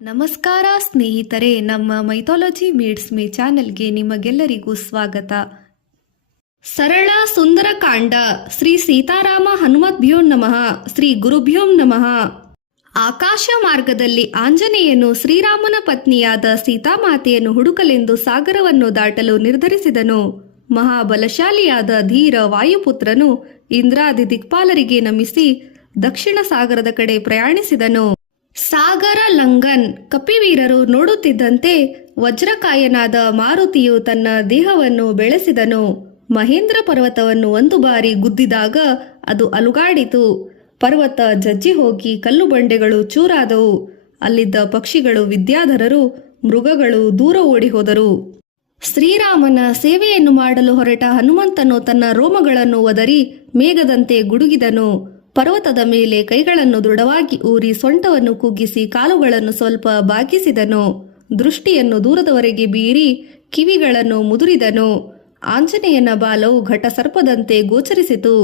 ನಮಸ್ಕಾರ ಸ್ನೇಹಿತರೆ, ನಮ್ಮ ಮೈಥಾಲಜಿ ಮೀಡ್ಸ್ ಮೀ ಚಾನೆಲ್ಗೆ ನಿಮಗೆಲ್ಲರಿಗೂ ಸ್ವಾಗತ. ಸರಳ ಸುಂದರ ಕಾಂಡ. ಶ್ರೀ ಸೀತಾರಾಮ ಹನುಮದ್ಭ್ಯೋ ನಮಃ. ಶ್ರೀ ಗುರುಭ್ಯೋ ನಮಃ. ಆಕಾಶ ಮಾರ್ಗದಲ್ಲಿ ಆಂಜನೇಯನು ಶ್ರೀರಾಮನ ಪತ್ನಿಯಾದ ಸೀತಾಮಾತೆಯನ್ನು ಹುಡುಕಲೆಂದು ಸಾಗರವನ್ನು ದಾಟಲು ನಿರ್ಧರಿಸಿದನು. ಮಹಾಬಲಶಾಲಿಯಾದ ಧೀರ ವಾಯುಪುತ್ರನು ಇಂದ್ರಾದಿ ದಿಕ್ಪಾಲರಿಗೆ ನಮಿಸಿ ದಕ್ಷಿಣ ಸಾಗರದ ಕಡೆ ಪ್ರಯಾಣಿಸಿದನು. ಸಾಗರ ಲಂಘನ್. ಕಪಿವೀರರು ನೋಡುತ್ತಿದ್ದಂತೆ ವಜ್ರಕಾಯನಾದ ಮಾರುತಿಯು ತನ್ನ ದೇಹವನ್ನು ಬೆಳೆಸಿದನು. ಮಹೇಂದ್ರ ಪರ್ವತವನ್ನು ಒಂದು ಬಾರಿ ಗುದ್ದಿದಾಗ ಅದು ಅಲುಗಾಡಿತು. ಪರ್ವತ ಜಜ್ಜಿ ಹೋಗಿ ಕಲ್ಲು ಬಂಡೆಗಳು ಚೂರಾದವು. ಅಲ್ಲಿದ್ದ ಪಕ್ಷಿಗಳು, ವಿದ್ಯಾಧರರು, ಮೃಗಗಳು ದೂರ ಓಡಿ ಹೋದರು. ಶ್ರೀರಾಮನ ಸೇವೆಯನ್ನು ಮಾಡಲು ಹೊರಟ ಹನುಮಂತನು ತನ್ನ ರೋಮಗಳನ್ನು ಒದರಿ ಮೇಘದಂತೆ ಗುಡುಗಿದನು. ಪರ್ವತದ ಮೇಲೆ ಕೈಗಳನ್ನು ದೃಢವಾಗಿ ಊರಿ ಸೊಂಟವನ್ನು ಕುಗ್ಗಿಸಿ ಕಾಲುಗಳನ್ನು ಸ್ವಲ್ಪ ಬಾಗಿಸಿದನು. ದೃಷ್ಟಿಯನ್ನು ದೂರದವರೆಗೆ ಬೀರಿ ಕಿವಿಗಳನ್ನು ಮುದುರಿದನು. ಆಂಜನೇಯನ ಬಾಲವು ಘಟಸರ್ಪದಂತೆ ಗೋಚರಿಸಿತು.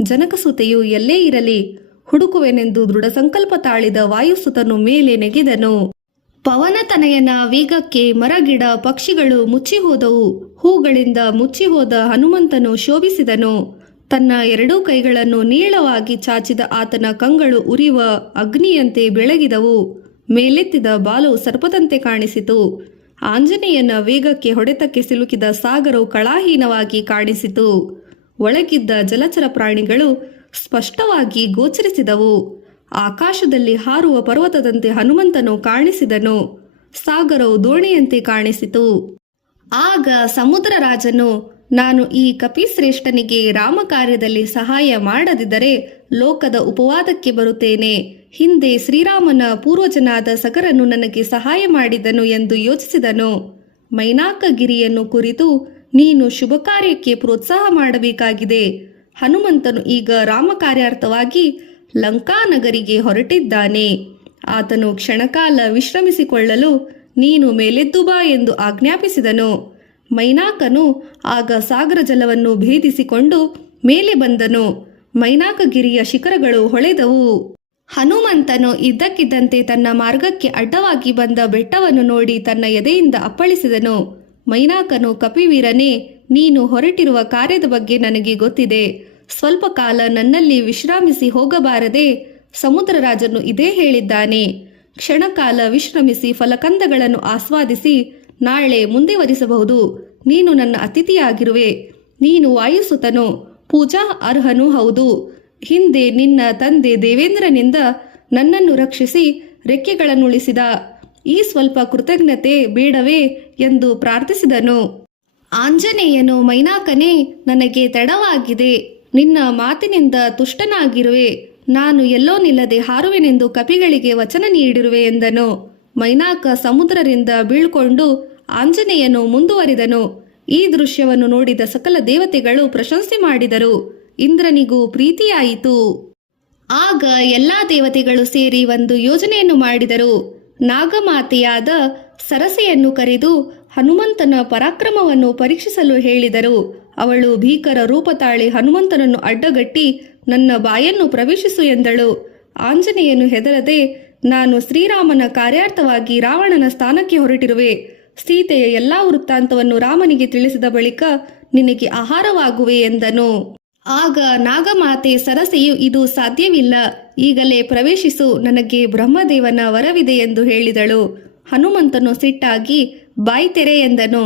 ಜನಕಸುತೆಯು ಎಲ್ಲೇ ಇರಲಿ ಹುಡುಕುವೆನೆಂದು ದೃಢ ಸಂಕಲ್ಪ ತಾಳಿದ ವಾಯುಸುತನು ಮೇಲೆ ನೆಗೆದನು. ಪವನತನಯನ ವೇಗಕ್ಕೆ ಮರಗಿಡ ಪಕ್ಷಿಗಳು ಮುಚ್ಚಿಹೋದವು. ಹೂಗಳಿಂದ ಮುಚ್ಚಿಹೋದ ಹನುಮಂತನು ಶೋಭಿಸಿದನು. ತನ್ನ ಎರಡೂ ಕೈಗಳನ್ನು ನೀಳವಾಗಿ ಚಾಚಿದ ಆತನ ಕಂಗಳು ಉರಿಯುವ ಅಗ್ನಿಯಂತೆ ಬೆಳಗಿದವು. ಮೇಲೆತ್ತಿದ ಬಾಲವು ಸರ್ಪದಂತೆ ಕಾಣಿಸಿತು. ಆಂಜನೇಯನ ವೇಗಕ್ಕೆ ಹೊಡೆತಕ್ಕೆ ಸಿಲುಕಿದ ಸಾಗರವು ಕಳಾಹೀನವಾಗಿ ಕಾಣಿಸಿತು. ಒಳಗಿದ್ದ ಜಲಚರ ಪ್ರಾಣಿಗಳು ಸ್ಪಷ್ಟವಾಗಿ ಗೋಚರಿಸಿದವು. ಆಕಾಶದಲ್ಲಿ ಹಾರುವ ಪರ್ವತದಂತೆ ಹನುಮಂತನು ಕಾಣಿಸಿದನು. ಸಾಗರವು ದೋಣಿಯಂತೆ ಕಾಣಿಸಿತು. ಆಗ ಸಮುದ್ರ ರಾಜನು, ನಾನು ಈ ಕಪಿಶ್ರೇಷ್ಠನಿಗೆ ರಾಮ ಕಾರ್ಯದಲ್ಲಿ ಸಹಾಯ ಮಾಡದಿದ್ದರೆ ಲೋಕದ ಉಪವಾದಕ್ಕೆ ಬರುತ್ತೇನೆ. ಹಿಂದೆ ಶ್ರೀರಾಮನ ಪೂರ್ವಜನಾದ ಸಗರನು ನನಗೆ ಸಹಾಯ ಮಾಡಿದನು ಎಂದು ಯೋಚಿಸಿದನು. ಮೈನಾಕಗಿರಿಯನ್ನು ಕುರಿತು ನೀನು ಶುಭ ಕಾರ್ಯಕ್ಕೆ ಪ್ರೋತ್ಸಾಹ ಮಾಡಬೇಕಾಗಿದೆ. ಹನುಮಂತನು ಈಗ ರಾಮ ಕಾರ್ಯಾರ್ಥವಾಗಿ ಲಂಕಾನಗರಿಗೆ ಹೊರಟಿದ್ದಾನೆ. ಆತನು ಕ್ಷಣಕಾಲ ವಿಶ್ರಮಿಸಿಕೊಳ್ಳಲು ನೀನು ಮೇಲೆದ್ದು ಬಾ ಎಂದು ಆಜ್ಞಾಪಿಸಿದನು. ಮೈನಾಕನು ಆಗ ಸಾಗರ ಜಲವನ್ನು ಭೇದಿಸಿಕೊಂಡು ಮೇಲೆ ಬಂದನು. ಮೈನಾಕಗಿರಿಯ ಶಿಖರಗಳು ಹೊಳೆದವು. ಹನುಮಂತನು ಇದ್ದಕ್ಕಿದ್ದಂತೆ ತನ್ನ ಮಾರ್ಗಕ್ಕೆ ಅಡ್ಡವಾಗಿ ಬಂದ ಬೆಟ್ಟವನ್ನು ನೋಡಿ ತನ್ನ ಎದೆಯಿಂದ ಅಪ್ಪಳಿಸಿದನು. ಮೈನಾಕನು, ಕಪಿವೀರನೇ, ನೀನು ಹೊರಟಿರುವ ಕಾರ್ಯದ ಬಗ್ಗೆ ನನಗೆ ಗೊತ್ತಿದೆ. ಸ್ವಲ್ಪ ಕಾಲ ನನ್ನಲ್ಲಿ ವಿಶ್ರಾಮಿಸಿ ಹೋಗಬಾರದೆ? ಸಮುದ್ರರಾಜನು ಇದೇ ಹೇಳಿದ್ದಾನೆ. ಕ್ಷಣಕಾಲ ವಿಶ್ರಮಿಸಿ ಫಲಕಂದಗಳನ್ನು ಆಸ್ವಾದಿಸಿ ನಾಳೆ ಮುಂದುವರಿಸಬಹುದು. ನೀನು ನನ್ನ ಅತಿಥಿಯಾಗಿರುವೆ. ನೀನು ವಾಯುಸುತನು, ಪೂಜಾ ಅರ್ಹನೂ ಹೌದು. ಹಿಂದೆ ನಿನ್ನ ತಂದೆ ದೇವೇಂದ್ರನಿಂದ ನನ್ನನ್ನು ರಕ್ಷಿಸಿ ರೆಕ್ಕೆಗಳನ್ನುಳಿಸಿದ. ಈ ಸ್ವಲ್ಪ ಕೃತಜ್ಞತೆ ಬೇಡವೇ ಎಂದು ಪ್ರಾರ್ಥಿಸಿದನು. ಆಂಜನೇಯನು, ಮೈನಾಕನೇ, ನನಗೆ ತಡವಾಗಿದೆ. ನಿನ್ನ ಮಾತಿನಿಂದ ತುಷ್ಟನಾಗಿರುವೆ. ನಾನು ಎಲ್ಲೋ ನಿಲ್ಲದೆ ಹಾರುವೆನೆಂದು ಕಪಿಗಳಿಗೆ ವಚನ ನೀಡಿರುವೆ ಎಂದನು. ಮೈನಾಕ ಸಮುದ್ರದಿಂದ ಬೀಳ್ಕೊಂಡು ಆಂಜನೇಯನು ಮುಂದುವರಿದನು. ಈ ದೃಶ್ಯವನ್ನು ನೋಡಿದ ಸಕಲ ದೇವತೆಗಳು ಪ್ರಶಂಸೆ ಮಾಡಿದರು. ಇಂದ್ರನಿಗೂ ಪ್ರೀತಿಯಾಯಿತು. ಆಗ ಎಲ್ಲಾ ದೇವತೆಗಳು ಸೇರಿ ಒಂದು ಯೋಜನೆಯನ್ನು ಮಾಡಿದರು. ನಾಗಮಾತೆಯಾದ ಸರಸೆಯನ್ನು ಕರೆದು ಹನುಮಂತನ ಪರಾಕ್ರಮವನ್ನು ಪರೀಕ್ಷಿಸಲು ಹೇಳಿದರು. ಅವಳು ಭೀಕರ ರೂಪ ತಾಳಿ ಹನುಮಂತನನ್ನು ಅಡ್ಡಗಟ್ಟಿ ನನ್ನ ಬಾಯನ್ನು ಪ್ರವೇಶಿಸು ಎಂದಳು. ಆಂಜನೇಯನು ಹೆದರದೆ, ನಾನು ಶ್ರೀರಾಮನ ಕಾರ್ಯಾರ್ಥವಾಗಿ ರಾವಣನ ಸ್ಥಾನಕ್ಕೆ ಹೊರಟಿರುವೆ. ಸೀತೆಯ ಎಲ್ಲಾ ವೃತ್ತಾಂತವನ್ನು ರಾಮನಿಗೆ ತಿಳಿಸಿದ ಬಳಿಕ ನಿನಗೆ ಆಹಾರವಾಗುವೆ ಎಂದನು. ಆಗ ನಾಗಮಾತೆ ಸರಸೆಯು, ಇದು ಸಾಧ್ಯವಿಲ್ಲ, ಈಗಲೇ ಪ್ರವೇಶಿಸು, ನನಗೆ ಬ್ರಹ್ಮದೇವನ ವರವಿದೆ ಎಂದು ಹೇಳಿದಳು. ಹನುಮಂತನು ಸಿಟ್ಟಾಗಿ, ಬಾಯಿ ತೆರೆ ಎಂದನು.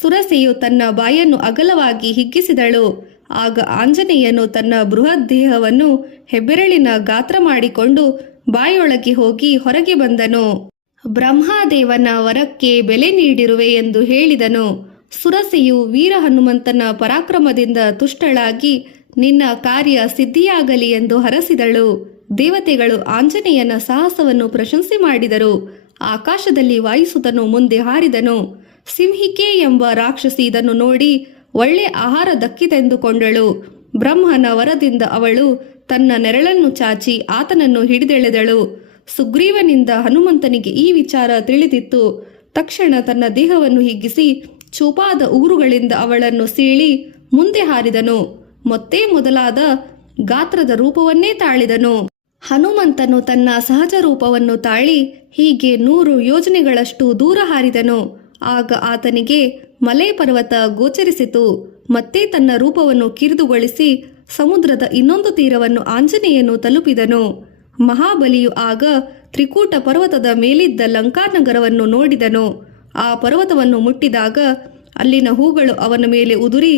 ಸುರಸೆಯು ತನ್ನ ಬಾಯನ್ನು ಅಗಲವಾಗಿ ಹಿಗ್ಗಿಸಿದಳು. ಆಗ ಆಂಜನೇಯನು ತನ್ನ ಬೃಹತ್ ದೇಹವನ್ನು ಹೆಬ್ಬೆರಳಿನ ಗಾತ್ರ ಮಾಡಿಕೊಂಡು ಬಾಯೊಳಗೆ ಹೋಗಿ ಹೊರಗೆ ಬಂದನು. ಬ್ರಹ್ಮದೇವನ ವರಕ್ಕೆ ಬೆಲೆ ನೀಡಿರುವೆ ಎಂದು ಹೇಳಿದನು. ಸುರಸೆಯು ವೀರ ಹನುಮಂತನ ಪರಾಕ್ರಮದಿಂದ ತುಷ್ಟಳಾಗಿ ನಿನ್ನ ಕಾರ್ಯ ಸಿದ್ಧಿಯಾಗಲಿ ಎಂದು ಹರಸಿದಳು. ದೇವತೆಗಳು ಆಂಜನೇಯನ ಸಾಹಸವನ್ನು ಪ್ರಶಂಸೆ ಮಾಡಿದರು. ಆಕಾಶದಲ್ಲಿ ವಾಯುಸುತನು ಮುಂದೆ ಹಾರಿದನು. ಸಿಂಹಿಕೆ ಎಂಬ ರಾಕ್ಷಸಿ ಇದನ್ನು ನೋಡಿ ಒಳ್ಳೆ ಆಹಾರ ದಕ್ಕಿತೆಂದುಕೊಂಡಳು. ಬ್ರಹ್ಮನ ವರದಿಂದ ಅವಳು ತನ್ನ ನೆರಳನ್ನು ಚಾಚಿ ಆತನನ್ನು ಹಿಡಿದೆಳೆದಳು. ಸುಗ್ರೀವನಿಂದ ಹನುಮಂತನಿಗೆ ಈ ವಿಚಾರ ತಿಳಿದಿತ್ತು. ತಕ್ಷಣ ತನ್ನ ದೇಹವನ್ನು ಹಿಗ್ಗಿಸಿ ಚೂಪಾದ ಉಗುರುಗಳಿಂದ ಅವಳನ್ನು ಸೀಳಿ ಮುಂದೆ ಹಾರಿದನು. ಮೊತ್ತೇ ಮೊದಲಾದ ಗಾತ್ರದ ರೂಪವನ್ನೇ ತಾಳಿದನು. ಹನುಮಂತನು ತನ್ನ ಸಹಜ ರೂಪವನ್ನು ತಾಳಿ ಹೀಗೆ 100 ಯೋಜನೆಗಳಷ್ಟು ದೂರ ಹಾರಿದನು. ಆಗ ಆತನಿಗೆ ಮಲೆ ಪರ್ವತ ಗೋಚರಿಸಿತು. ಮತ್ತೆ ತನ್ನ ರೂಪವನ್ನು ಕಿರಿದುಗೊಳಿಸಿ ಸಮುದ್ರದ ಇನ್ನೊಂದು ತೀರವನ್ನು ಆಂಜನೇಯನು ತಲುಪಿದನು. ಮಹಾಬಲಿಯು ಆಗ ತ್ರಿಕೂಟ ಪರ್ವತದ ಮೇಲಿದ್ದ ಲಂಕಾನಗರವನ್ನು ನೋಡಿದನು. ಆ ಪರ್ವತವನ್ನು ಮುಟ್ಟಿದಾಗ ಅಲ್ಲಿನ ಹೂಗಳು ಅವನ ಮೇಲೆ ಉದುರಿ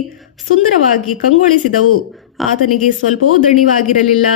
ಸುಂದರವಾಗಿ ಕಂಗೊಳಿಸಿದವು. ಆತನಿಗೆ ಸ್ವಲ್ಪವೂ ದಣಿವಾಗಿರಲಿಲ್ಲ.